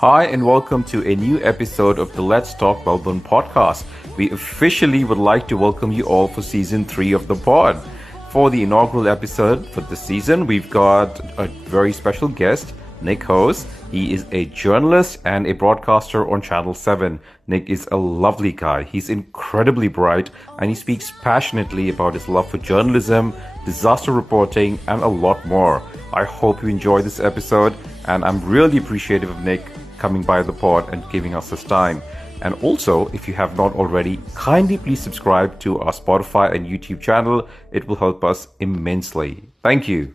Hi, and welcome to a new episode of the Let's Talk Melbourne podcast. We officially would like to welcome you all for season 3 of the pod. For the inaugural episode for this season, we've got a very special guest, Nick Hose. He is a journalist and a broadcaster on Channel 7. Nick is a lovely guy. He's incredibly bright and he speaks passionately about his love for journalism, disaster reporting, and a lot more. I hope you enjoy this episode, and I'm really appreciative of Nick coming by the pod and giving us his time. And also, if you have not already, kindly please subscribe to our Spotify and YouTube channel. It will help us immensely. Thank you.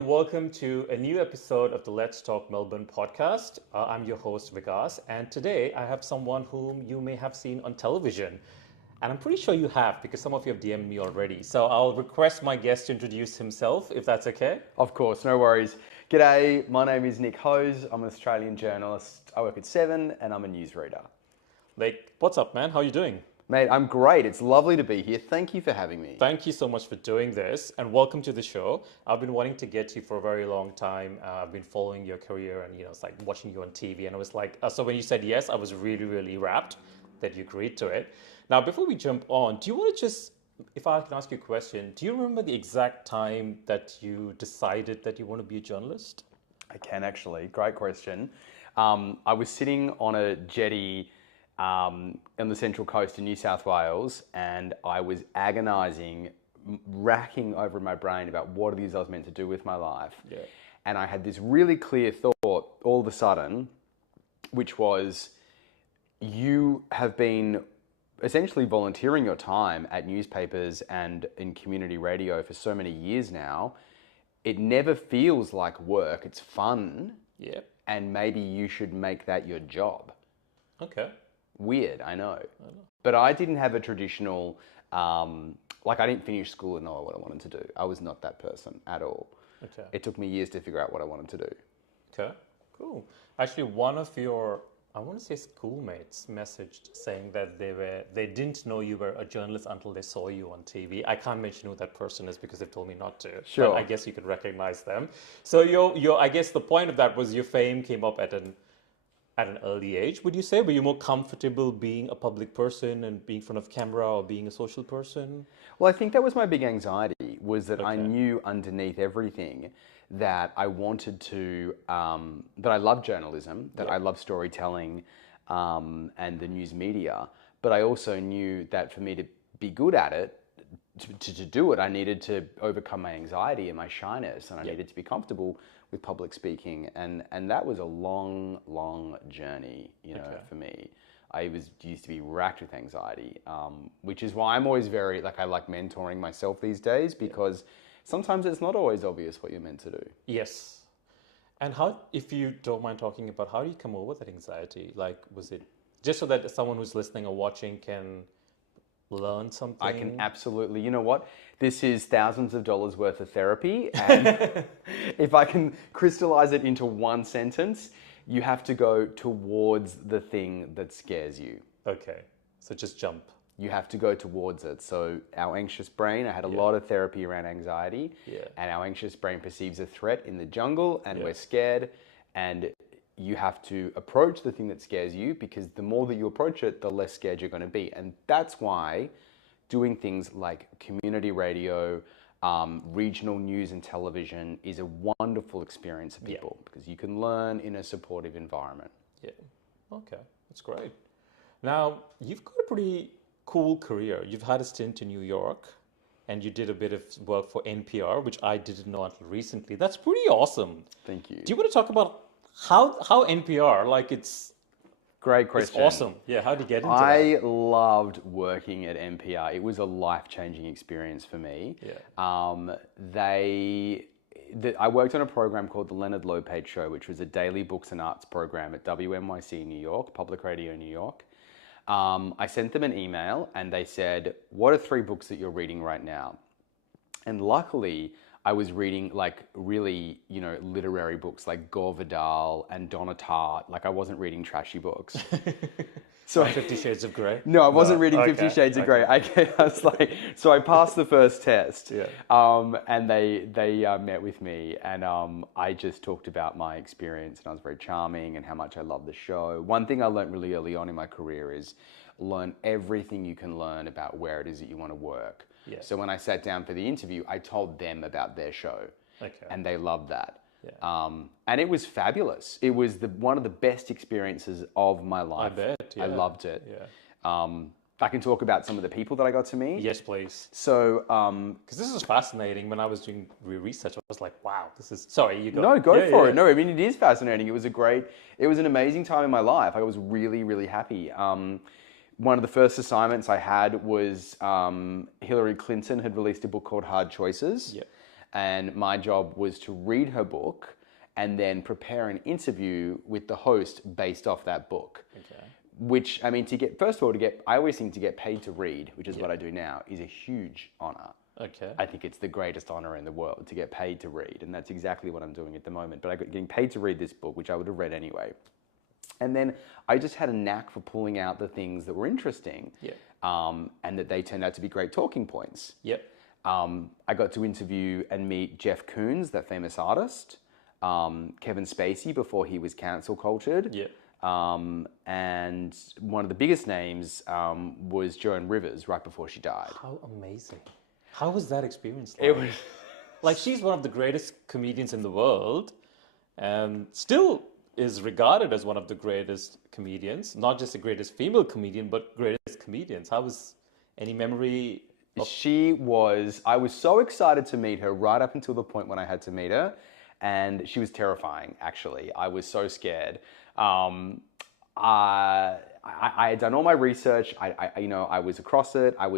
Welcome to a new episode of the Let's Talk Melbourne podcast. I'm your host, Vikas, and today I have someone whom you may have seen on television. And I'm pretty sure you have, because some of you have DM'd me already. So I'll request my guest to introduce himself, if that's okay. Of course, no worries. G'day, my name is Nick Hose. I'm an Australian journalist. I work at 7 and I'm a newsreader. Like, what's up, man? How are you doing? Mate, I'm great. It's lovely to be here. Thank you for having me. Thank you so much for doing this, and welcome to the show. I've been wanting to get you for a very long time. I've been following your career and, it's like watching you on TV. And I was like, so when you said yes, I was really, really rapt that you agreed to it. Now, before we jump on, do you want to just, if I can ask you a question, do you remember the exact time that you decided that you want to be a journalist? I can actually. Great question. I was sitting on a jetty on the Central Coast in New South Wales, and I was agonising, racking over in my brain about what it is I was meant to do with my life. Yeah. And I had this really clear thought all of a sudden, which was, you have been essentially volunteering your time at newspapers and in community radio for so many years now. It never feels like work. It's fun. Yeah. And maybe you should make that your job. Okay. Weird, I know. But I didn't have a traditional, I didn't finish school and know what I wanted to do. I was not that person at all. Okay. It took me years to figure out what I wanted to do. Okay, cool. Actually, one of your, I want to say schoolmates, messaged saying that they didn't know you were a journalist until they saw you on TV. I can't mention who that person is because they've told me not to. Sure. But I guess you could recognize them. So I guess the point of that was your fame came up at an early age, would you say? Were you more comfortable being a public person and being in front of camera or being a social person? Well, I think that was my big anxiety, was that I Okay. knew underneath everything that I wanted to, that I love journalism, that I love storytelling and the news media, but I also knew that for me to be good at it, to do it, I needed to overcome my anxiety and my shyness, and I needed to be comfortable with public speaking, and that was a long journey, for me. I used to be racked with anxiety, which is why I'm always very, I like mentoring myself these days, because sometimes it's not always obvious what you're meant to do. Yes. And how, if you don't mind talking about, how do you come over that anxiety? Like, was it just so that someone who's listening or watching can learn something? I can absolutely. You know what? This is thousands of dollars worth of therapy. And if I can crystallize it into one sentence, you have to go towards the thing that scares you. Okay. So just jump. You have to go towards it. So our anxious brain, I had a lot of therapy around anxiety. Yeah. And our anxious brain perceives a threat in the jungle and we're scared. And you have to approach the thing that scares you, because the more that you approach it, the less scared you're going to be. And that's why doing things like community radio, regional news and television is a wonderful experience for people, because you can learn in a supportive environment. Yeah. Okay. That's great. Now, you've got a pretty cool career. You've had a stint in New York and you did a bit of work for NPR, which I didn't know until recently. That's pretty awesome. Thank you. Do you want to talk about how NPR, it's great question. It's awesome. Yeah, how did you get into that? I loved working at NPR. It was a life-changing experience for me. Yeah. I worked on a program called the Leonard Lopate Show, which was a daily books and arts program at WNYC New York, Public Radio New York. I sent them an email and they said, what are 3 books that you're reading right now? And luckily, I was reading like really, you know, literary books like Gore Vidal and Donna Tartt. Like I wasn't reading trashy books. So 50 Shades of Grey? no, I wasn't reading Okay, 50 Shades of Grey. I was like, so I passed the first test, Yeah. and they met with me, and I just talked about my experience, and I was very charming, and how much I love the show. One thing I learned really early on in my career is learn everything you can learn about where it is that you want to work. Yeah. So when I sat down for the interview, I told them about their show, Okay. and they loved that. Yeah. And it was fabulous. It was one of the best experiences of my life. I bet. Yeah. I loved it. Yeah. I can talk about some of the people that I got to meet. Yes, please. So, Because this is fascinating. When I was doing research, I was like, wow, this is... Sorry, you go. no, go Yeah, for yeah. it. No, I mean, it is fascinating. It was an amazing time in my life. I was really, really happy. One of the first assignments I had was Hillary Clinton had released a book called Hard Choices. Yeah. And my job was to read her book and then prepare an interview with the host based off that book. Okay. Which, I mean, I always think to get paid to read, which is what I do now, is a huge honor. Okay. I think it's the greatest honor in the world to get paid to read. And that's exactly what I'm doing at the moment. But I got getting paid to read this book, which I would have read anyway. And then I just had a knack for pulling out the things that were interesting. Yeah. And that they turned out to be great talking points. Yep. I got to interview and meet Jeff Koons, that famous artist, Kevin Spacey before he was cancel cultured. Yeah. And one of the biggest names was Joan Rivers right before she died. How amazing. How was that experience like? It was Like, she's one of the greatest comedians in the world and still is regarded as one of the greatest comedians, not just the greatest female comedian, but greatest comedians. How was any memory? I was so excited to meet her right up until the point when I had to meet her, and she was terrifying, actually. I was so scared. I had done all my research. I was across it. I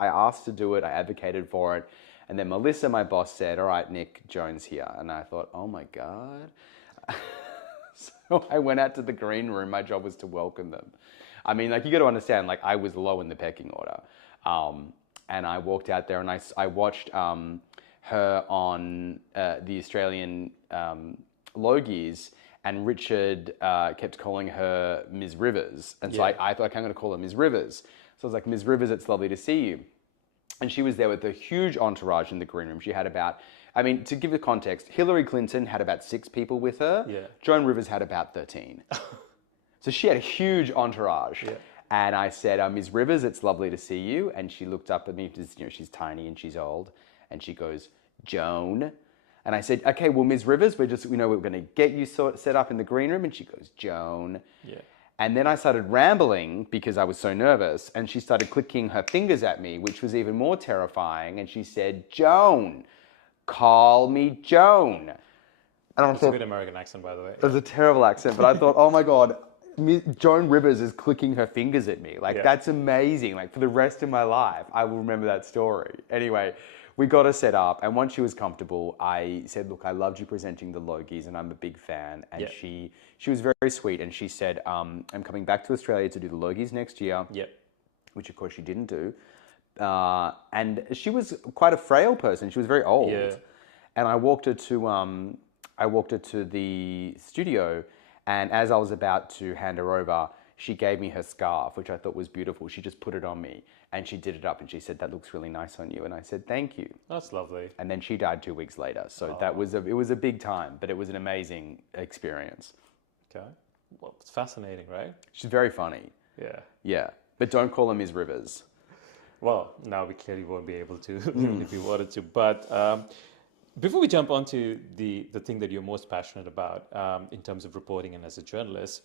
asked to do it. I advocated for it. And then Melissa, my boss, said, "All right, Nick, Joan's here." And I thought, oh my God. So I went out to the green room. My job was to welcome them. I mean, like, you got to understand, like, I was low in the pecking order. And I walked out there and I watched her on the Australian Logies, and Richard kept calling her Ms. Rivers. And so I thought, okay, I'm going to call her Ms. Rivers. So I was like, "Ms. Rivers, it's lovely to see you." And she was there with a huge entourage in the green room. She had to give the context, Hillary Clinton had about 6 people with her. Yeah. Joan Rivers had about 13. So she had a huge entourage. Yeah. And I said, "Ms. Rivers, it's lovely to see you." And she looked up at me, because, you know, she's tiny and she's old. And she goes, "Joan." And I said, "Okay, well, Ms. Rivers, we're going to get you set up in the green room." And she goes, "Joan." Yeah. And then I started rambling because I was so nervous. And she started clicking her fingers at me, which was even more terrifying. And she said, "Joan, call me Joan." And I It's a good American accent, by the way. It was a terrible accent, but I thought, oh my God, Joan Rivers is clicking her fingers at me. Like, that's amazing. Like, for the rest of my life, I will remember that story. Anyway, we got her set up, and once she was comfortable, I said, "Look, I loved you presenting the Logies, and I'm a big fan." And she was very sweet, and she said, "I'm coming back to Australia to do the Logies next year." Yep. Which, of course, she didn't do. And she was quite a frail person. She was very old. Yeah. And I walked her to the studio, and as I was about to hand her over, she gave me her scarf, which I thought was beautiful. She just put it on me, and she did it up, and she said, "That looks really nice on you." And I said, "Thank you." That's lovely. And then she died 2 weeks later. So it was a big time, but it was an amazing experience. Okay. Well, it's fascinating, right? She's very funny. Yeah. Yeah. But don't call her Ms. Rivers. Well, now we clearly won't be able to, if we wanted to. But before we jump onto the thing that you're most passionate about in terms of reporting and as a journalist,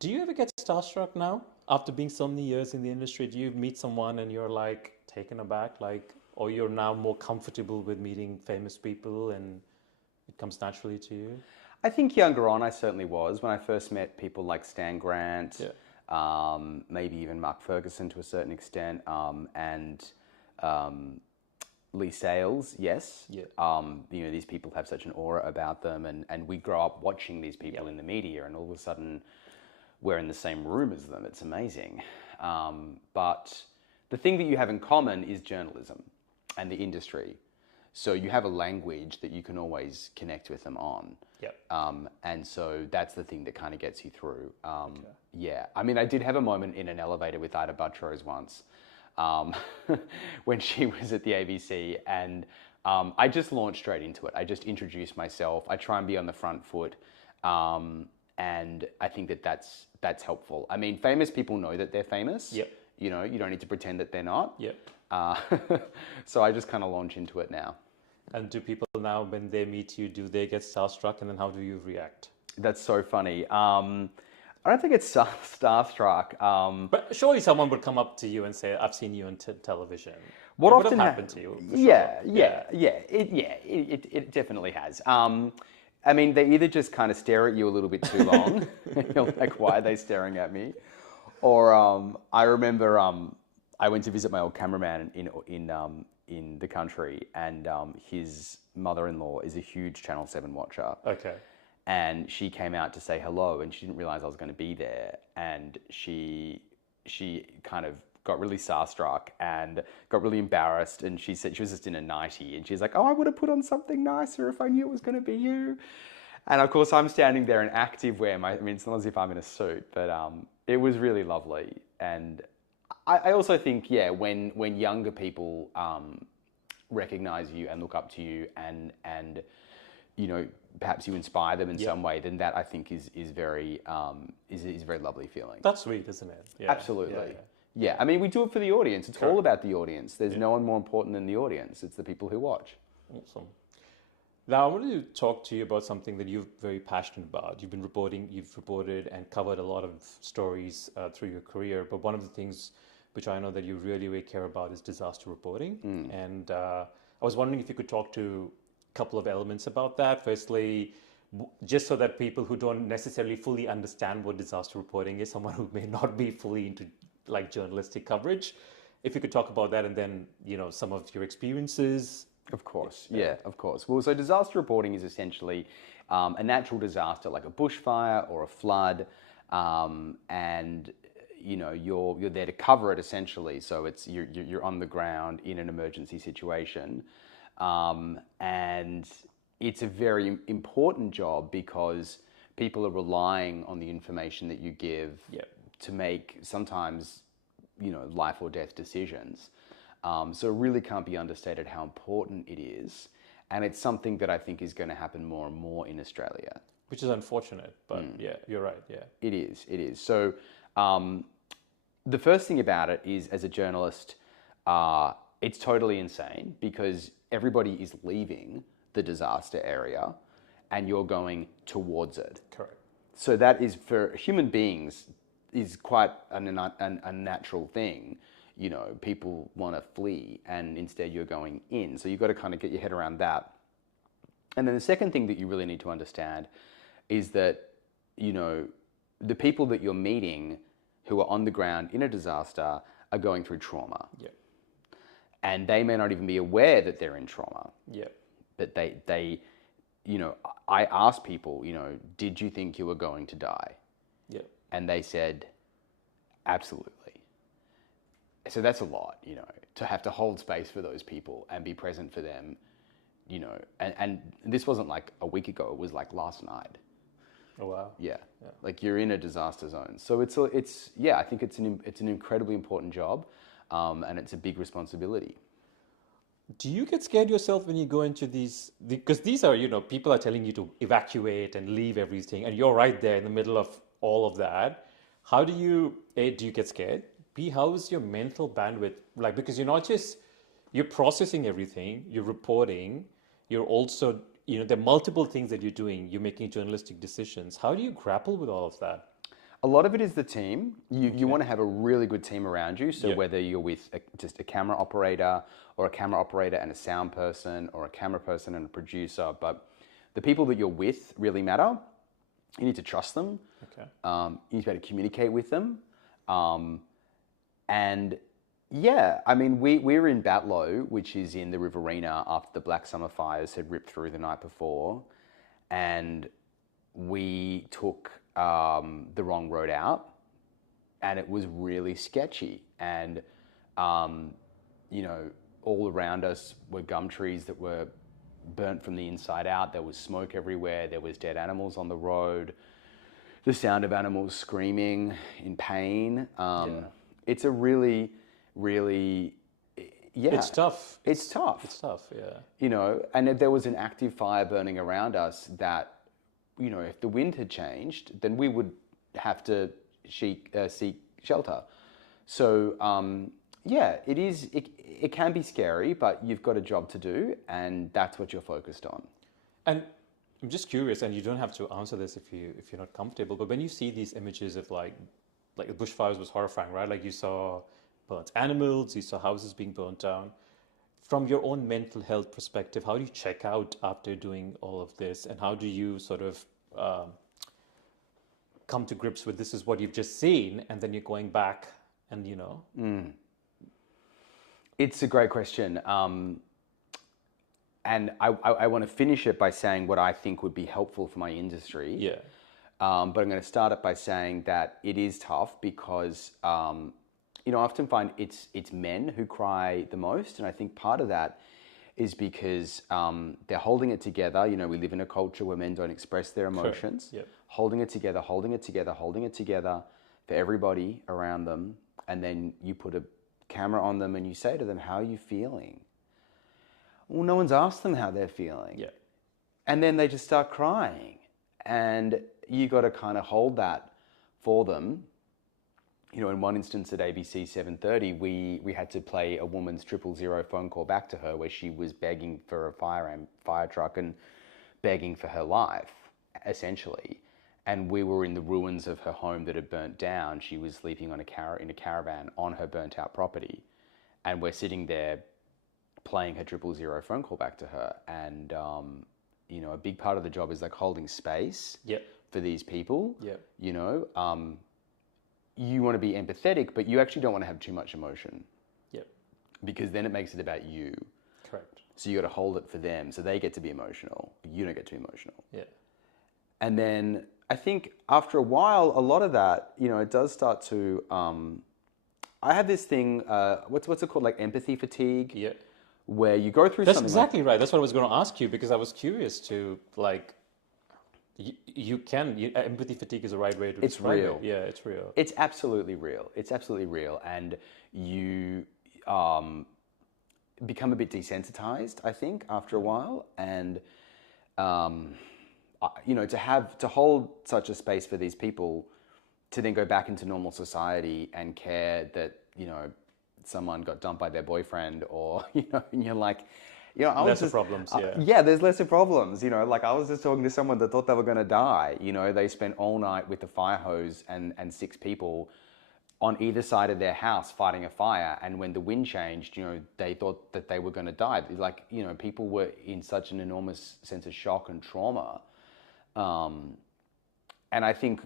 do you ever get starstruck now after being so many years in the industry? Do you meet someone and you're like taken aback, like, or you're now more comfortable with meeting famous people and it comes naturally to you? I think younger on, I certainly was. When I first met people like Stan Grant, maybe even Mark Ferguson to a certain extent, and Lee Sales, yes. Yeah. These people have such an aura about them, and we grow up watching these people in the media, and all of a sudden we're in the same room as them. It's amazing. But the thing that you have in common is journalism and the industry. So you have a language that you can always connect with them on. Yep. And so that's the thing that kind of gets you through. Yeah. I mean, I did have a moment in an elevator with Ida Buttrose once when she was at the ABC, and I just launched straight into it. I just introduced myself. I try and be on the front foot. And I think that that's helpful. I mean, famous people know that they're famous. Yep. You know, you don't need to pretend that they're not. Yep. So I just kind of launch into it now. And do people now, when they meet you, do they get starstruck, and then how do you react? That's so funny. I don't think it's starstruck. But surely someone would come up to you and say, "I've seen you on television." What it would often have happened to you? For sure. It definitely has. I mean, they either just kind of stare at you a little bit too long. You're like, why are they staring at me? Or I remember I went to visit my old cameraman in the country, and his mother-in-law is a huge Channel 7 watcher. Okay. And she came out to say hello, and she didn't realize I was going to be there. And she kind of got really starstruck and got really embarrassed. And she said she was just in a nightie, and she's like, "Oh, I would have put on something nicer if I knew it was going to be you." And of course, I'm standing there in active wear. I mean, it's not as if I'm in a suit, but it was really lovely. And I also think, yeah, when younger people recognize you and look up to you, and you know, perhaps you inspire them in some way, then that I think is very is a very lovely feeling. That's sweet, isn't it? Yeah. Absolutely. Yeah. I mean, we do it for the audience. It's all about the audience. There's no one more important than the audience. It's the people who watch. Awesome. Now, I wanted to talk to you about something that you're very passionate about. You've reported and covered a lot of stories through your career, but one of the things which I know that you really, really care about is disaster reporting. And I was wondering if you could talk to a couple of elements about that. Firstly, just so that people who don't necessarily fully understand what disaster reporting is, someone who may not be fully into like journalistic coverage, if you could talk about that, and then, you know, some of your experiences. Of course, yeah, of course. Well, so disaster reporting is essentially a natural disaster like a bushfire or a flood, and you know you're there to cover it essentially. So it's you're on the ground in an emergency situation, and it's a very important job because people are relying on the information that you give to make sometimes, you know, life or death decisions. So it really can't be understated how important it is. And it's something that I think is going to happen more and more in Australia. Which is unfortunate, but yeah, you're right, yeah. It is. So the first thing about it is, as a journalist, it's totally insane because everybody is leaving the disaster area and you're going towards it. Correct. So that is, for human beings, is quite a natural thing. You know, people want to flee and instead you're going in. So you've got to kind of get your head around that. And then the second thing that you really need to understand is that, you know, the people that you're meeting who are on the ground in a disaster are going through trauma. Yeah. And they may not even be aware that they're in trauma. Yeah. But they, you know, I asked people, you know, did you think you were going to die? Yeah. And they said, absolutely. So that's a lot, you know, to have to hold space for those people and be present for them, you know, and this wasn't like a week ago, it was like last night. Oh, wow. Yeah. Like you're in a disaster zone. So it's yeah, I think it's an incredibly important job, and it's a big responsibility. Do you get scared yourself when you go into these, because these are, you know, people are telling you to evacuate and leave everything, and you're right there in the middle of all of that. How do you, A, do you get scared? B, how is your mental bandwidth? Like, because you're processing everything, you're reporting, you're also, you know, there are multiple things that you're doing, you're making journalistic decisions. How do you grapple with all of that? A lot of it is the team. You want to have a really good team around you. So whether you're with just a camera operator or a camera operator and a sound person or a camera person and a producer, but the people that you're with really matter. You need to trust them. Okay. You need to be able to communicate with them. And yeah, I mean, we were in Batlow, which is in the Riverina after the Black Summer fires had ripped through the night before. And we took the wrong road out, and it was really sketchy. And, you know, all around us were gum trees that were burnt from the inside out. There was smoke everywhere. There was dead animals on the road. The sound of animals screaming in pain. It's a really, really, It's tough. It's tough. It's tough, yeah. You know, and if there was an active fire burning around us that, you know, if the wind had changed, then we would have to seek shelter. So, it is. It can be scary, but you've got a job to do, and that's what you're focused on. And I'm just curious, and you don't have to answer this if you're not comfortable. But when you see these images of like the bushfires was horrifying, right? Like you saw burnt animals, you saw houses being burnt down. From your own mental health perspective, how do you check out after doing all of this, and how do you sort of come to grips with this is what you've just seen, and then you're going back and It's a great question. And I want to finish it by saying what I think would be helpful for my industry. Yeah. But I'm going to start it by saying that it is tough because, I often find it's men who cry the most. And I think part of that is because they're holding it together. You know, we live in a culture where men don't express their emotions. Yep. Holding it together, holding it together, holding it together for everybody around them. And then you put a camera on them and you say to them, how are you feeling? Well, no one's asked them how they're feeling. Yeah. And then they just start crying. And you got to kind of hold that for them. You know, in one instance at ABC 7:30, we had to play a woman's 000 phone call back to her where she was begging for a fire truck and begging for her life, essentially. And we were in the ruins of her home that had burnt down. She was sleeping on in a caravan on her burnt out property. And we're sitting there playing her 000 phone call back to her. And, a big part of the job is like holding space for these people. Yep. You want to be empathetic, but you actually don't want to have too much emotion. Yep. Because then it makes it about you. Correct. So you got to hold it for them. So they get to be emotional. You don't get to be emotional. Yeah. And then I think after a while, a lot of that, it does start to, I have this thing, what's it called? Like empathy fatigue. Yeah. Where you go through That's something. exactly right. That's what I was going to ask you because I was curious to empathy fatigue is the right way to describe real. it. Yeah, it's real. It's absolutely real. It's absolutely real. And you become a bit desensitized, I think, after a while. And, to hold such a space for these people to then go back into normal society and care that, someone got dumped by their boyfriend or, and you're like, lesser problems, there's lesser problems, like I was just talking to someone that thought they were going to die. They spent all night with the fire hose and 6 people on either side of their house fighting a fire. And when the wind changed, they thought that they were going to die. Like, people were in such an enormous sense of shock and trauma. And I think,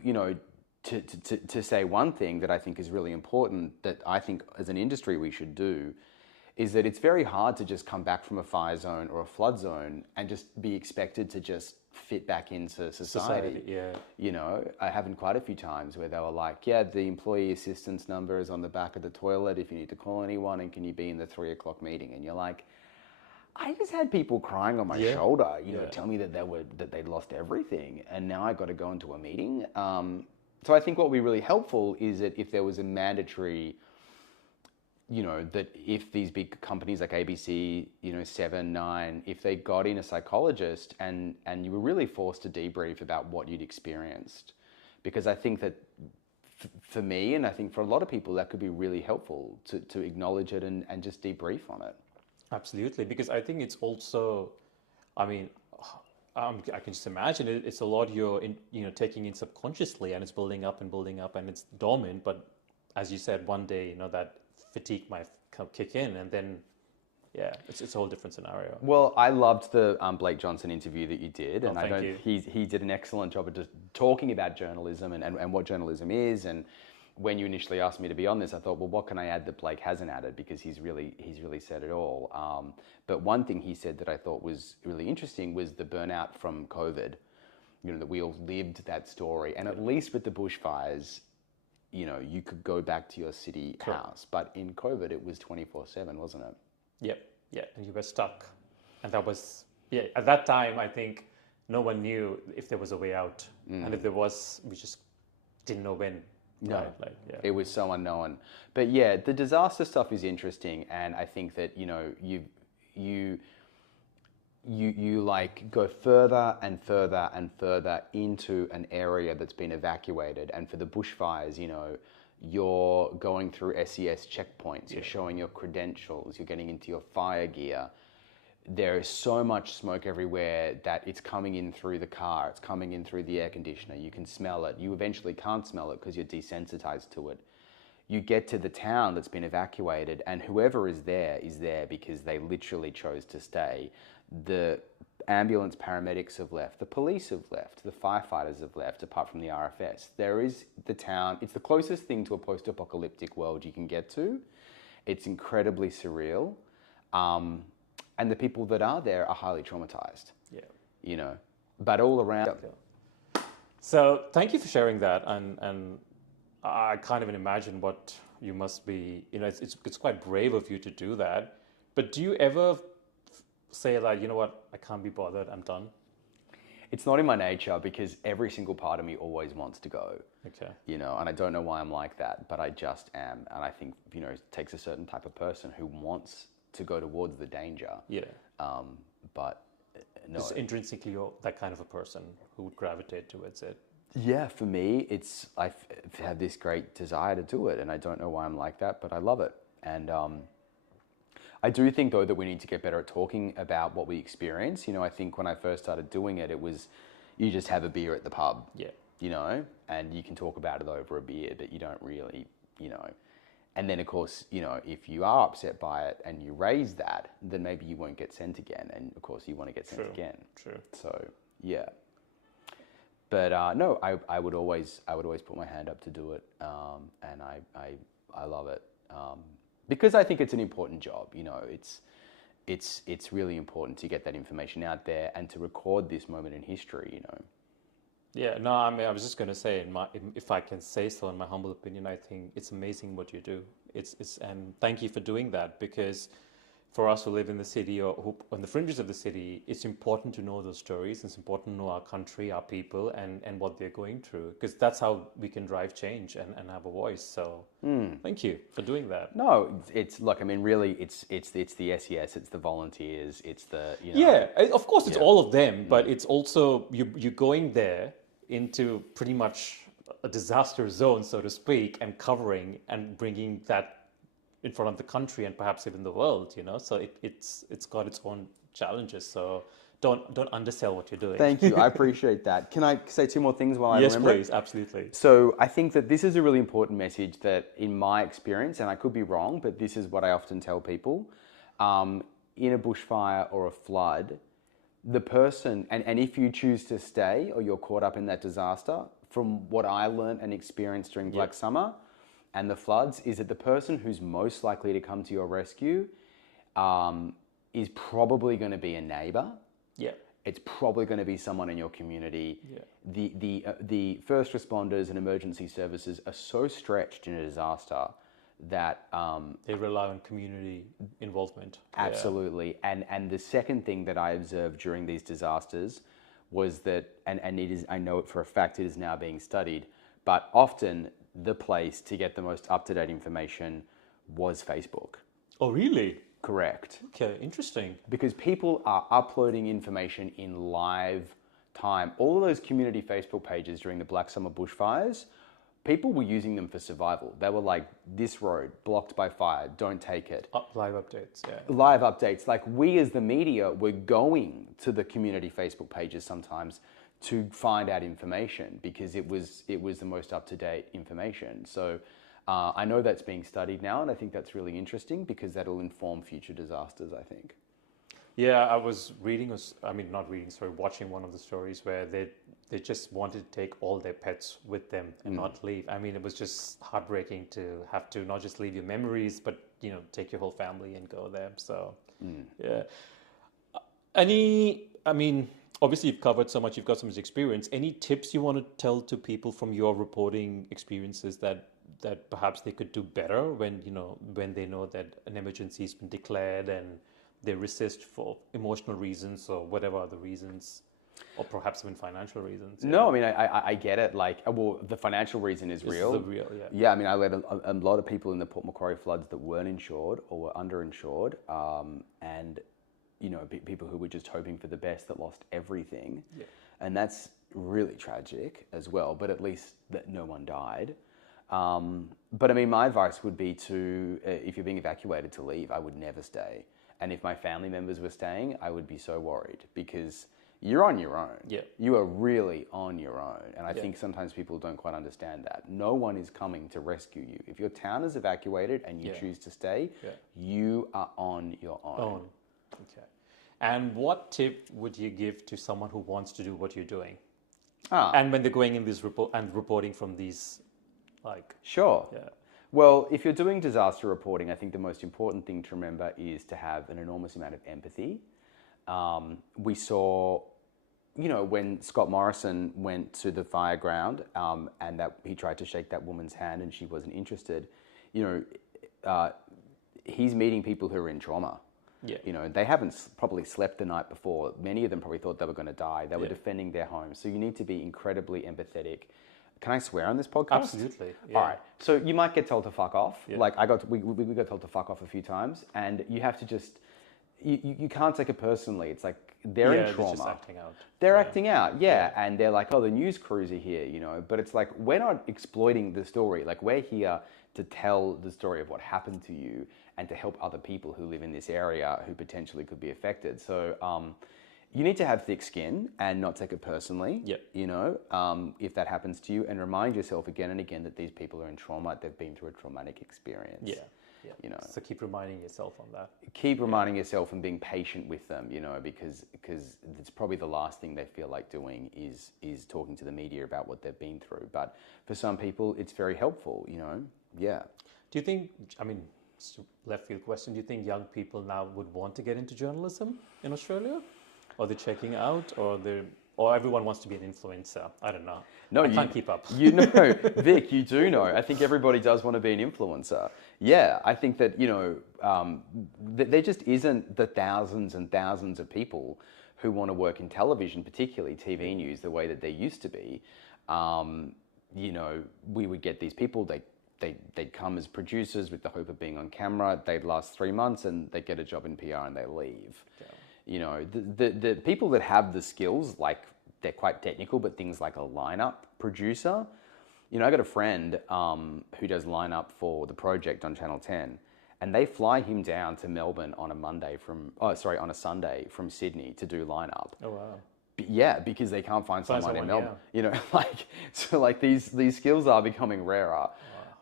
to say one thing that I think is really important that I think as an industry we should do is that it's very hard to just come back from a fire zone or a flood zone and just be expected to just fit back into society. Yeah. I happened quite a few times where they were like, yeah, the employee assistance number is on the back of the toilet if you need to call anyone, and can you be in the 3:00 meeting? And you're like, I just had people crying on my shoulder, tell me that they'd lost everything, and now I got to go into a meeting. So I think what would be really helpful is that if there was a mandatory, that if these big companies like ABC, 7, 9, if they got in a psychologist and you were really forced to debrief about what you'd experienced. Because I think that for me, and I think for a lot of people, that could be really helpful to acknowledge it and just debrief on it. Absolutely, because I think it's also, I can just imagine it's a lot you're taking in subconsciously, and it's building up and it's dormant. But as you said, one day that fatigue might kick in, and then it's a whole different scenario. Well, I loved the Blake Johnson interview that you did, and thank you. He did an excellent job of just talking about journalism and what journalism is. And when you initially asked me to be on this, I thought, well, what can I add that Blake hasn't added, because he's really said it all. But one thing he said that I thought was really interesting was the burnout from COVID. That we all lived that story, and at least with the bushfires, you could go back to your city house. But in COVID, it was 24/7, wasn't it? Yep. Yeah, and you were stuck. And that was, yeah, at that time, I think no one knew if there was a way out. And if there was, we just didn't know when. No, Right? Like, yeah. it was so unknown. But yeah, the disaster stuff is interesting, and I think that you like go further and further and further into an area that's been evacuated. And for the bushfires, you're going through SES checkpoints, you're showing your credentials, you're getting into your fire gear. There is so much smoke everywhere that it's coming in through the car, it's coming in through the air conditioner, you can smell it. You eventually can't smell it because you're desensitized to it. You get to the town that's been evacuated, and whoever is there because they literally chose to stay. The ambulance paramedics have left, the police have left, the firefighters have left, apart from the RFS. There is the town. It's the closest thing to a post-apocalyptic world you can get to. It's incredibly surreal. And the people that are there are highly traumatized. Yeah. But all around. So thank you for sharing that, and I can't even imagine what you must be. It's quite brave of you to do that. But do you ever say like, you know what, I can't be bothered, I'm done? It's not in my nature because every single part of me always wants to go. Okay. And I don't know why I'm like that, but I just am. And I think it takes a certain type of person who wants to go towards the danger. Yeah. But no. Just intrinsically, you're that kind of a person who would gravitate towards it. Yeah, for me, I've had this great desire to do it, and I don't know why I'm like that, but I love it. And I do think, though, that we need to get better at talking about what we experience. I think when I first started doing it, it was you just have a beer at the pub. Yeah. And you can talk about it over a beer, but you don't really, And then, of course, if you are upset by it and you raise that, then maybe you won't get sent again. And, of course, you want to get sent again. True. So, yeah. But no, I would always put my hand up to do it, and I love it because I think it's an important job. It's really important to get that information out there and to record this moment in history. Yeah, no, I mean, I was just going to say, if I can say so, in my humble opinion, I think it's amazing what you do. And thank you for doing that, because for us who live in the city or who, on the fringes of the city, it's important to know those stories. It's important to know our country, our people, and what they're going through, because that's how we can drive change and have a voice. So thank you for doing that. No, really, it's the SES, it's the volunteers, it's the, Yeah, of course, it's all of them, but it's also, you're going there into pretty much a disaster zone, so to speak, and covering and bringing that in front of the country and perhaps even the world, So it's got its own challenges. So don't undersell what you're doing. Thank you. I appreciate that. Can I say two more things while I remember? Yes, please. Absolutely. So I think that this is a really important message that, in my experience, and I could be wrong, but this is what I often tell people, in a bushfire or a flood, the person, and if you choose to stay or you're caught up in that disaster, from what I learned and experienced during Black Summer and the floods, is that the person who's most likely to come to your rescue is probably going to be a neighbor. Yeah. It's probably going to be someone in your community. Yeah. The first responders and emergency services are so stretched in a disaster that they rely on community involvement. Absolutely. Yeah. And the second thing that I observed during these disasters was that, and it is, I know it for a fact, it is now being studied, but often the place to get the most up-to-date information was Facebook. Oh, really? Correct. Okay, interesting. Because people are uploading information in live time. All of those community Facebook pages during the Black Summer bushfires, people were using them for survival. They were like, this road, blocked by fire, don't take it. Live updates, yeah. Live updates. Like, we as the media were going to the community Facebook pages sometimes to find out information because it was the most up-to-date information. So I know that's being studied now, and I think that's really interesting because that'll inform future disasters, I think. Yeah, I was watching one of the stories where they just wanted to take all their pets with them and not leave. I mean, it was just heartbreaking to have to not just leave your memories, but, take your whole family and go there. So, yeah. Obviously you've covered so much, you've got so much experience. Any tips you want to tell to people from your reporting experiences that perhaps they could do better when they know that an emergency has been declared and they resist for emotional reasons or whatever other reasons, or perhaps even financial reasons. No, I mean, I get it. Like, well, the financial reason is real. The real, yeah. Yeah, I mean, I led a lot of people in the Port Macquarie floods that weren't insured or were underinsured, and people who were just hoping for the best that lost everything, and that's really tragic as well. But at least that no one died. But I mean, my advice would be to, if you're being evacuated, to leave. I would never stay, and if my family members were staying, I would be so worried because you're on your own. Yeah. You are really on your own. And I think sometimes people don't quite understand that. No one is coming to rescue you. If your town is evacuated and you choose to stay, you are on your own. Okay. And what tip would you give to someone who wants to do what you're doing? And when they're going in this reporting from these, like... Sure. Yeah. Well, if you're doing disaster reporting, I think the most important thing to remember is to have an enormous amount of empathy. We saw... when Scott Morrison went to the fire ground and that he tried to shake that woman's hand and she wasn't interested, he's meeting people who are in trauma. Yeah. They haven't probably slept the night before. Many of them probably thought they were going to die. They were defending their homes. So you need to be incredibly empathetic. Can I swear on this podcast? Absolutely. Yeah. All right. So you might get told to fuck off. Yeah. Like we got told to fuck off a few times, and you have to just you can't take it personally. It's like they're in trauma. They're just acting out. They're acting out, and they're like, oh, the news crews are here, But it's like we're not exploiting the story. Like we're here to tell the story of what happened to you and to help other people who live in this area who potentially could be affected. So you need to have thick skin and not take it personally. If that happens to you, and remind yourself again and again that these people are in trauma. They've been through a traumatic experience. Yeah. So keep reminding yourself on that. Keep reminding yourself and being patient with them, because it's probably the last thing they feel like doing is talking to the media about what they've been through. But for some people, it's very helpful, Yeah. Do you think, I mean, it's a left field question, do you think young people now would want to get into journalism in Australia? Or they're checking out, or everyone wants to be an influencer? I don't know. No, I can't keep up. Vic, you do know. I think everybody does want to be an influencer. Yeah, I think that, there just isn't the thousands and thousands of people who want to work in television, particularly TV news, the way that there used to be. We would get these people, they'd come as producers with the hope of being on camera. They'd last 3 months and they'd get a job in PR and they leave. Yeah. The people that have the skills, like they're quite technical, but things like a lineup producer. I got a friend who does lineup for The Project on Channel 10, and they fly him down to Melbourne on a Sunday from Sydney to do lineup. Oh wow. Yeah, because they can't find someone in Melbourne. Yeah. These skills are becoming rarer. Wow.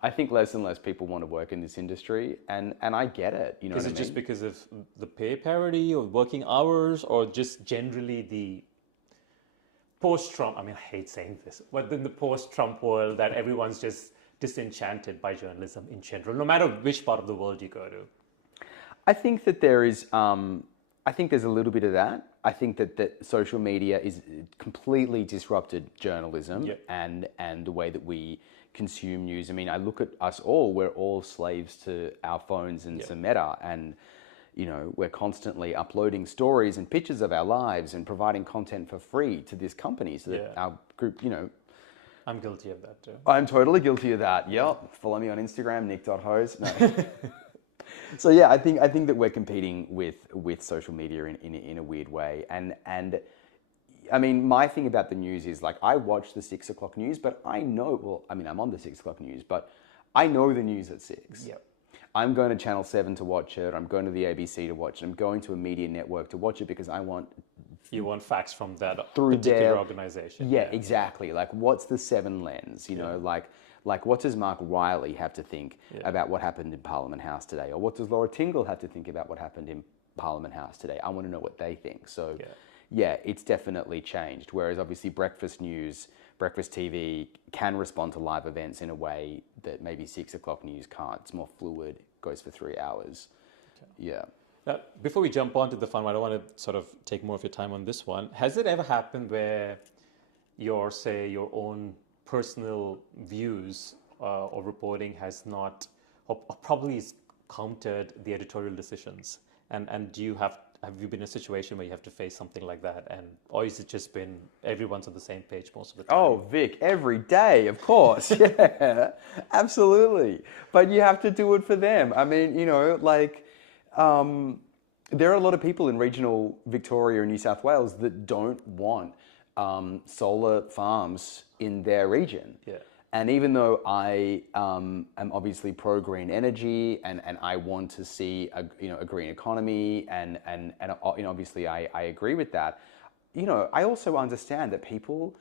I think less and less people want to work in this industry, and I get it. Is it just because of the pay parity or working hours, or just generally the post-Trump? I mean, I hate saying this, but in the post-Trump world, that everyone's just disenchanted by journalism in general, no matter which part of the world you go to. I think that there is. I think there's a little bit of that. I think that social media is completely disrupted journalism and the way that we consume news. I mean, I look at us all, we're all slaves to our phones and to Meta, and we're constantly uploading stories and pictures of our lives and providing content for free to this company so that our group, I'm guilty of that too. I'm totally guilty of that. Yep. Follow me on Instagram, nick.hose. No. So yeah, I think that we're competing with social media in a weird way, and I mean, my thing about the news is, like, I watch the 6 o'clock news, but I know, well, I mean, I'm on the 6 o'clock news, but I know the news at 6. Yep. I'm going to Channel 7 to watch it. I'm going to the ABC to watch it. I'm going to a media network to watch it because I want... You want facts from that particular organization. Yeah, exactly. Like, what's the 7 lens? Like, what does Mark Riley have to think about what happened in Parliament House today? Or what does Laura Tingle have to think about what happened in Parliament House today? I want to know what they think. So... Yeah, it's definitely changed. Whereas obviously breakfast news, breakfast TV can respond to live events in a way that maybe 6 o'clock news can't. It's more fluid, goes for 3 hours. Okay. Yeah. Now, before we jump on to the fun one, I don't want to sort of take more of your time on this one. Has it ever happened where your own personal views or reporting has not, or probably countered the editorial decisions? And do you have you been in a situation where you have to face something like that, or is it just been everyone's on the same page most of the time? Oh, Vic, every day, of course. Yeah, absolutely. But you have to do it for them. I mean, there are a lot of people in regional Victoria and New South Wales that don't want solar farms in their region. Yeah. And even though I am obviously pro green energy and I want to see a green economy and obviously I agree with that, I also understand that people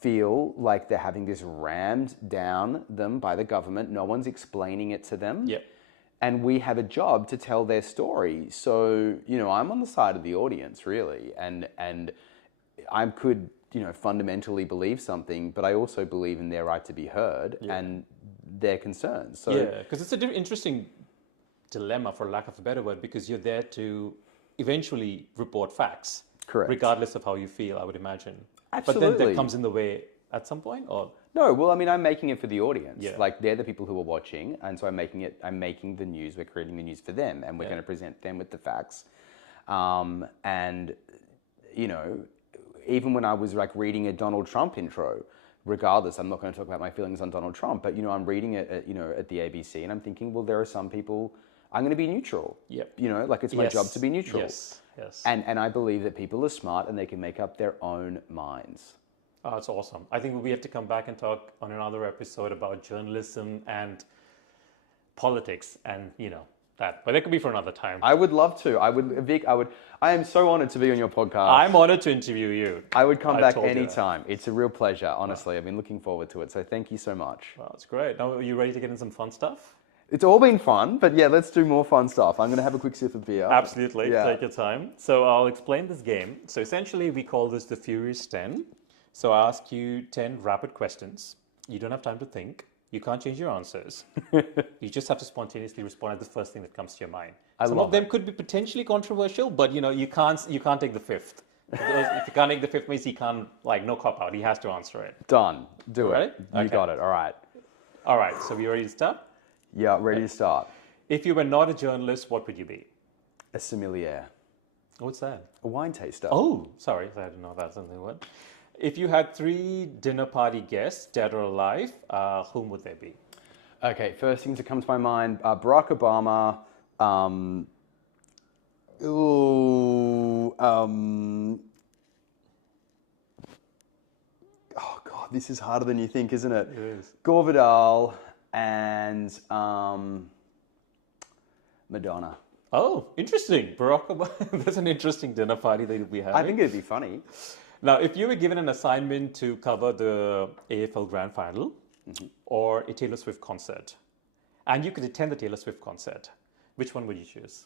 feel like they're having this rammed down them by the government. No one's explaining it to them. Yep. And we have a job to tell their story. So, I'm on the side of the audience, really. And I could, fundamentally believe something, but I also believe in their right to be heard and their concerns. So, yeah, because it's an interesting dilemma, for lack of a better word, because you're there to eventually report facts. Correct. Regardless of how you feel, I would imagine. Absolutely. But then that comes in the way at some point, or? No, well, I mean, I'm making it for the audience. Yeah. Like, they're the people who are watching, and so I'm making the news, we're creating the news for them, and we're going to present them with the facts. And, even when I was like reading a Donald Trump intro, regardless, I'm not going to talk about my feelings on Donald Trump, but, I'm reading it at the ABC, and I'm thinking, well, there are some people, I'm going to be neutral. Yep. It's my job to be neutral. Yes, yes. And I believe that people are smart and they can make up their own minds. Oh, that's awesome. I think we have to come back and talk on another episode about journalism and politics and, that. But that could be for another time. I would love to. Vic, I am so honored to be on your podcast. I'm honored to interview you. I would come back anytime. It's a real pleasure, honestly. I've been looking forward to it. So thank you so much. Well, that's great. Now, are you ready to get in some fun stuff? It's all been fun, but yeah, let's do more fun stuff. I'm going to have a quick sip of beer. Absolutely. Yeah. Take your time. So I'll explain this game. So essentially, we call this the Furious 10. So I ask you 10 rapid questions. You don't have time to think. You can't change your answers. You just have to spontaneously respond at the first thing that comes to your mind. Some of them could be potentially controversial, but you can't take the fifth. If you can't take the fifth, means he can't, no cop out. He has to answer it. Done. Do it. Ready? You got it. All right. All right. So we ready to start? Yeah, ready to start. If you were not a journalist, what would you be? A sommelier. What's that? A wine taster. Oh, sorry. I didn't know that's something. What? If you had 3 dinner party guests, dead or alive, whom would they be? Okay, first thing to come to my mind, Barack Obama. Oh God, this is harder than you think, isn't it? It is. Gore Vidal and Madonna. Oh, interesting. Barack Obama. That's an interesting dinner party that you'd be having. I think it'd be funny. Now, if you were given an assignment to cover the AFL Grand Final or a Taylor Swift concert, and you could attend the Taylor Swift concert, which one would you choose?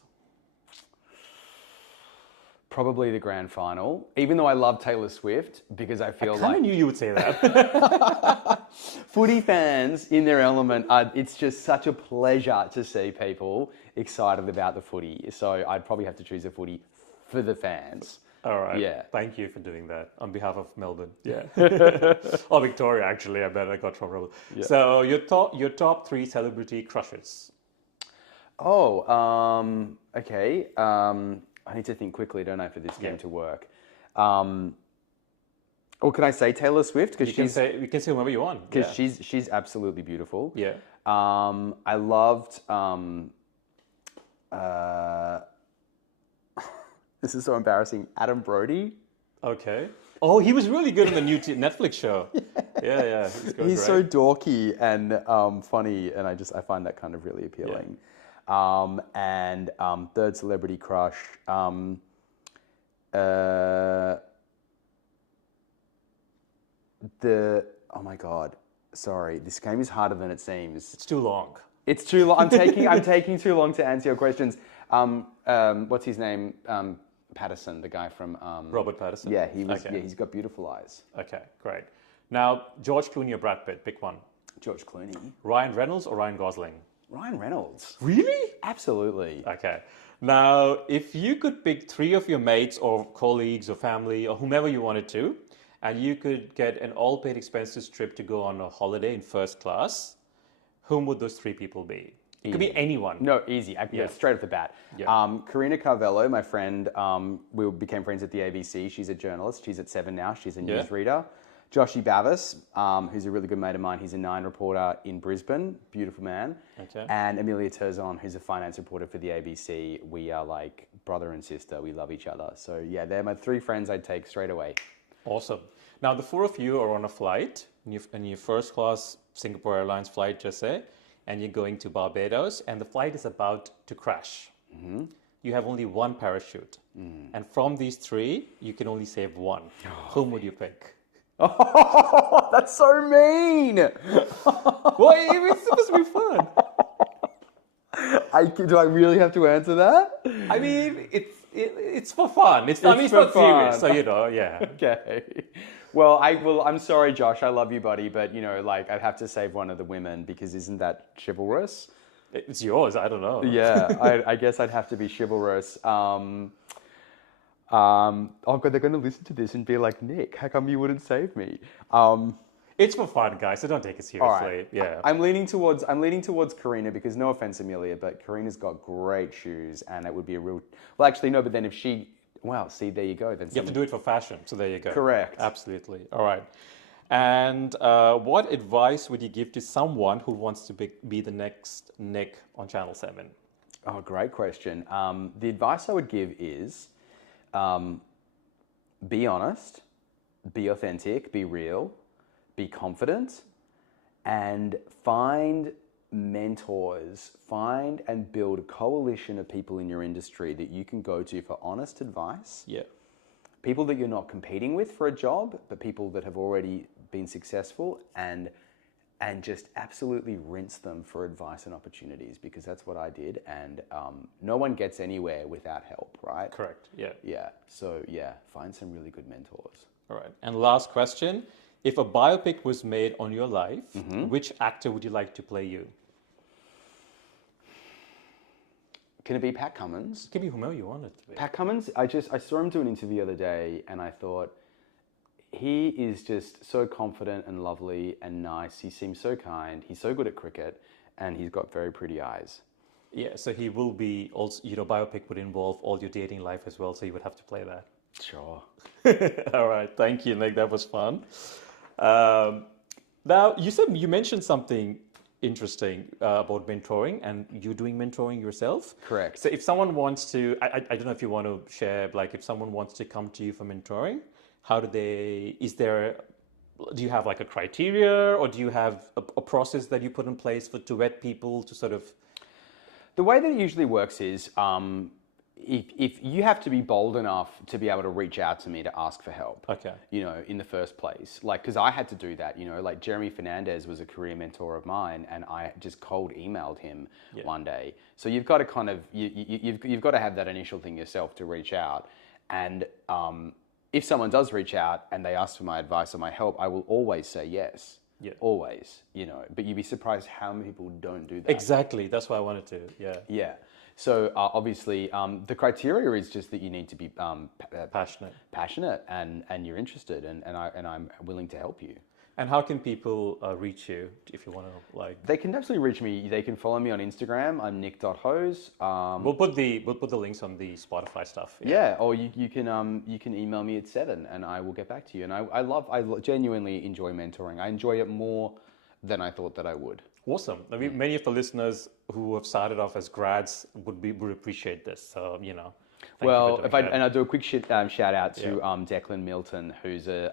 Probably the Grand Final, even though I love Taylor Swift, because I feel I kind like of knew you would say that. footy fans in their element, it's just such a pleasure to see people excited about the footy. So I'd probably have to choose a footy for the fans. All right. Yeah. Thank you for doing that on behalf of Melbourne. Yeah. Or Victoria, actually. I bet I got trouble. Yeah. So your top 3 celebrity crushes. Oh, okay. I need to think quickly, don't I, for this game to work. Or can I say Taylor Swift? We can say whoever you want. Because she's absolutely beautiful. Yeah. I loved. This is so embarrassing. Adam Brody. Okay. Oh, he was really good in the new Netflix show. Yeah. He's so dorky and funny, and I find that kind of really appealing. Yeah. And third celebrity crush. Oh my God. Sorry, this game is harder than it seems. It's too long. It's too long. I'm taking too long to answer your questions. What's his name? Patterson, the guy from Robert Patterson. Yeah, he's got beautiful eyes. Okay, great. Now, George Clooney or Brad Pitt, pick one. George Clooney. Ryan Reynolds or Ryan Gosling? Ryan Reynolds. Really? Absolutely. Okay. Now, if you could pick 3 of your mates or colleagues or family or whomever you wanted to, and you could get an all-paid expenses trip to go on a holiday in first class, whom would those 3 people be? It could be anyone. No, easy. Yeah, straight off the bat. Yeah. Karina Carvello, my friend, we became friends at the ABC. She's a journalist. She's at 7 now. She's a newsreader. Joshy Bavis, who's a really good mate of mine. He's a 9 reporter in Brisbane. Beautiful man. Okay. And Amelia Terzon, who's a finance reporter for the ABC. We are like brother and sister. We love each other. So yeah, they're my 3 friends I'd take straight away. Awesome. Now, the 4 of you are on a flight, in your first class Singapore Airlines flight, just say, and you're going to Barbados, and the flight is about to crash. Mm-hmm. You have only 1 parachute. Mm. And from these 3, you can only save 1. Whom would you pick? Oh, that's so mean. Well, it's supposed to be fun. Do I really have to answer that? I mean, it's for fun. It's not fun. serious, so yeah. Okay. Well, I'm sorry, Josh. I love you, buddy, but like I'd have to save one of the women because isn't that chivalrous? It's yours. I don't know. Yeah, I guess I'd have to be chivalrous. Oh God, they're going to listen to this and be like, Nick, how come you wouldn't save me? It's for fun, guys, so don't take it seriously. All right. Yeah. I'm leaning towards Karina because no offense, Amelia, but Karina's got great shoes and it would be a real. Well, actually, no. But then if she, well, see, there you go. Then you have to do it for fashion. So there you go. Correct. Absolutely. All right. And what advice would you give to someone who wants to be the next Nick on Channel 7? Oh, great question. The advice I would give is be honest, be authentic, be real, be confident, and find mentors, find and build a coalition of people in your industry that you can go to for honest advice. Yeah. People that you're not competing with for a job, but people that have already been successful, and just absolutely rinse them for advice and opportunities, because that's what I did. And no one gets anywhere without help, right? Correct. Yeah. Yeah. So yeah, find some really good mentors. All right. And last question. If a biopic was made on your life, which actor would you like to play you? Can it be Pat Cummins? It can be whomever you want it to be. Pat Cummins, I saw him do an interview the other day and I thought, he is just so confident and lovely and nice. He seems so kind. He's so good at cricket and he's got very pretty eyes. Yeah, so he will be also, biopic would involve all your dating life as well, so you would have to play that. Sure. All right, thank you, Nick. That was fun. Now, you mentioned something interesting about mentoring, and you doing mentoring yourself. Correct. So if someone wants to, I don't know if you want to share, like if someone wants to come to you for mentoring, do you have like a criteria, or do you have a process that you put in place to vet people to sort of? The way that it usually works is, if you have to be bold enough to be able to reach out to me to ask for help, okay, in the first place, like, because I had to do that, like Jeremy Fernandez was a career mentor of mine, and I just cold emailed him one day. So you've got to kind of you've got to have that initial thing yourself to reach out, and if someone does reach out and they ask for my advice or my help, I will always say yes. Yeah. Always, but you'd be surprised how many people don't do that. Exactly. That's why I wanted to. Yeah. Yeah. So obviously, the criteria is just that you need to be passionate, and you're interested, and I'm willing to help you. And how can people reach you if you want to like? They can absolutely reach me. They can follow me on Instagram. I'm nick.hose. We'll put the links on the Spotify stuff. Yeah, or you can email me at 7 and I will get back to you. And I genuinely enjoy mentoring. I enjoy it more than I thought that I would. Awesome. I mean, many of the listeners who have started off as grads would appreciate this. So Well, and I'll do a quick shout out to Declan Milton, who's a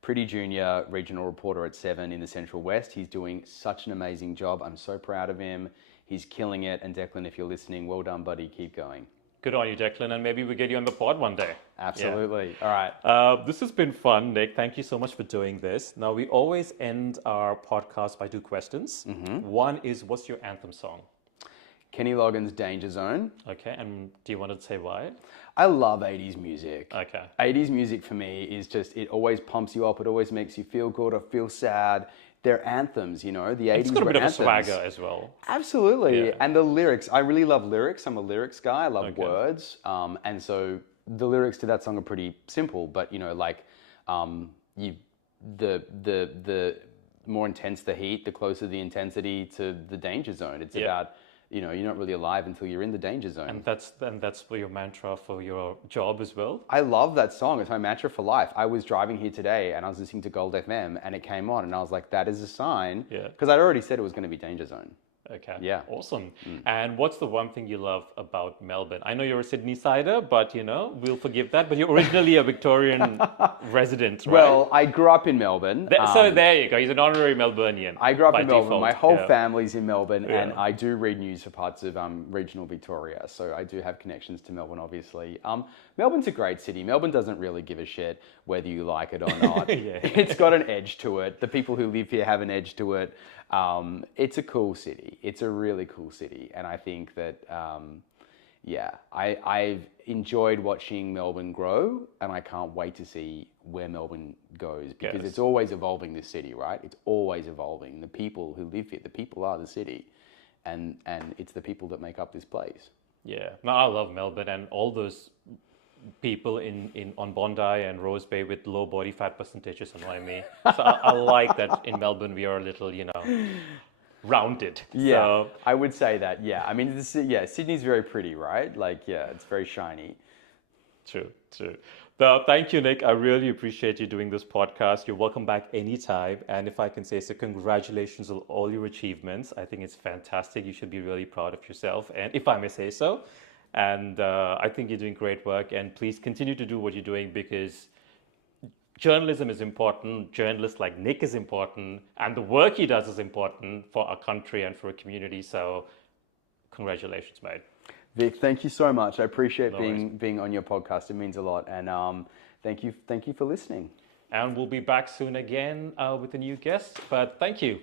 pretty junior regional reporter at 7 in the Central West. He's doing such an amazing job. I'm so proud of him. He's killing it. And Declan, if you're listening, well done, buddy. Keep going. Good on you, Declan, and maybe we get you on the pod one day. Absolutely. Yeah. All right. This has been fun, Nick. Thank you so much for doing this. Now, we always end our podcast by 2 questions. One is, what's your anthem song? Kenny Loggins' Danger Zone. Okay, and do you want to say why? I love 80s music. Okay. 80s music for me is just, it always pumps you up. It always makes you feel good or feel sad. They're anthems, The 80s It's got a bit anthems. of a swagger as well. Absolutely. Yeah. And the lyrics, I really love lyrics. I'm a lyrics guy. I love words. And so the lyrics to that song are pretty simple, but the more intense the heat, the closer the intensity to the danger zone. It's about you're not really alive until you're in the danger zone. And that's for your mantra for your job as well. I love that song. It's my mantra for life. I was driving here today and I was listening to Gold FM and it came on and I was like, that is a sign. Yeah. Because I'd already said it was going to be danger zone. Okay. Yeah. Awesome. And what's the one thing you love about Melbourne? I know you're a Sydney sider, but we'll forgive that. But you're originally a Victorian resident, right? Well, I grew up in Melbourne. So there you go. He's an honorary Melburnian. I grew up by in Melbourne. default. My whole Yeah. family's in Melbourne, and Yeah. I do read news for parts of regional Victoria. So I do have connections to Melbourne, obviously. Melbourne's a great city. Melbourne doesn't really give a shit whether you like it or not. Yeah. It's got an edge to it. The people who live here have an edge to it. It's a cool city. It's a really cool city, and I think that I've enjoyed watching Melbourne grow, and I can't wait to see where Melbourne goes because Yes. it's always evolving. This city, right? It's always evolving. The people who live here, the people are the city, and it's the people that make up this place. Yeah. No, I love Melbourne and all those people on Bondi and Rose Bay with low body fat percentages annoy me. So I like that in Melbourne we are a little, rounded. Yeah, So, I would say that. Yeah, I mean, Sydney's very pretty, right? Like, yeah, it's very shiny. true. So thank you, Nick. I really appreciate you doing this podcast. You're welcome back anytime. And if I can say so, congratulations on all your achievements. I think it's fantastic. You should be really proud of yourself. And if I may say so, and I think you're doing great work. And please continue to do what you're doing because journalism is important. Journalists like Nick is important. And the work he does is important for our country and for a community. So congratulations, mate. Vic, thank you so much. I appreciate No being on your podcast. It means a lot, and thank you for listening. And we'll be back soon again with a new guest. But thank you.